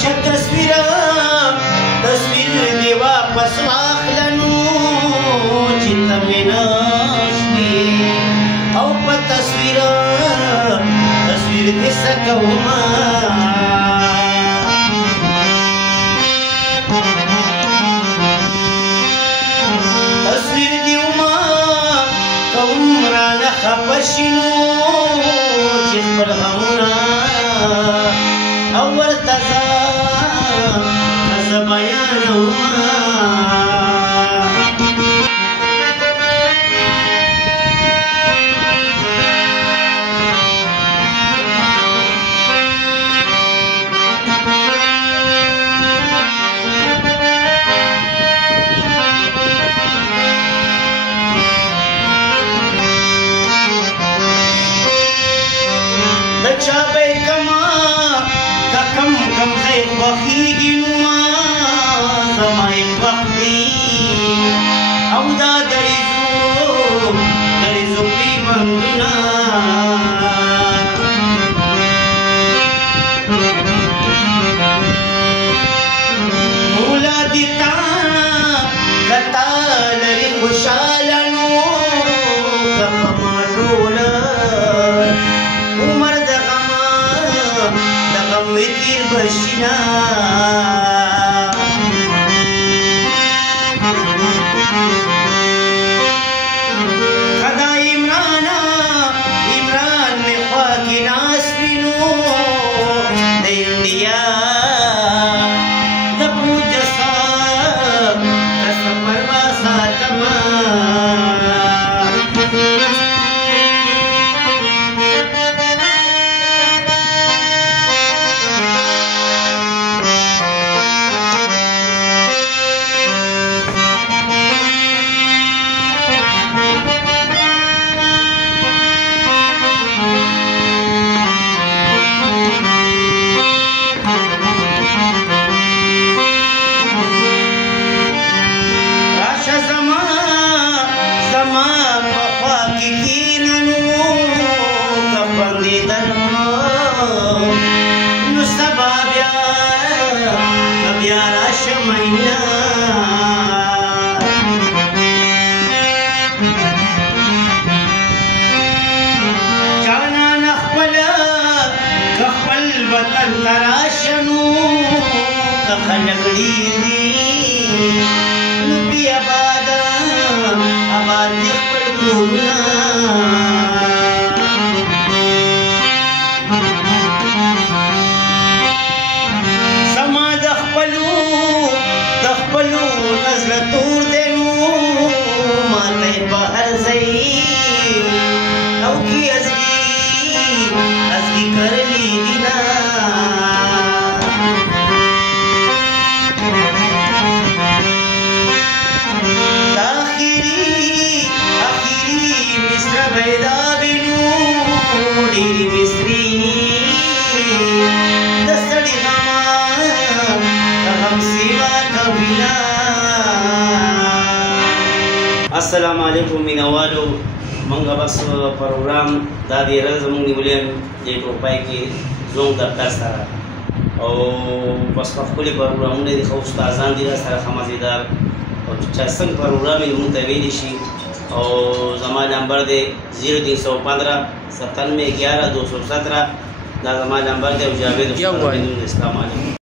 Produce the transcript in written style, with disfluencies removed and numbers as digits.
راشه تصویر دی واپس واخلنو چې ته مې ناشتې او په تصویر دې څه کومه تصویر دې وما کوم رانه خفه شي نو چې خپل غمونه او ورته زه بیانومه چابه کما کا کم کم ځای خوښېږي نو ما زما یې خوښ دی او دا دریځو پیوندونه مولا دې تا کتا لري خوشحاله نو که په ما ټوله عمر تیر بشینا خدا عمران میں خواکی ناس بینو دے انڈیا دپو جسا رسم پرباسا تما نو سبا بیا راشه مینا جانان خپل وطن ته راشه نو که خلک ډېر دي نو بیا آباد دي خپل کورونه نظر تور دینو ماته بهر ځای او کی ازگی کرلی دینا آخری مصر بیدا بینو ډیری مصری دستړي غم سیوا کوینا السلام علیکم مینوالو منګه بس پروګرام دا دی رز مونږ نیولې دې ټوپای کې زوم د تر سره او بس په خپل پروګرامونه دي خو استادان دي سره خمازیدار او چې څنګه پروګرام یې مونږ ته ویل شي او زما نمبر دی 0315 97 11 217 دا زما نمبر دی او جاوید السلام علیکم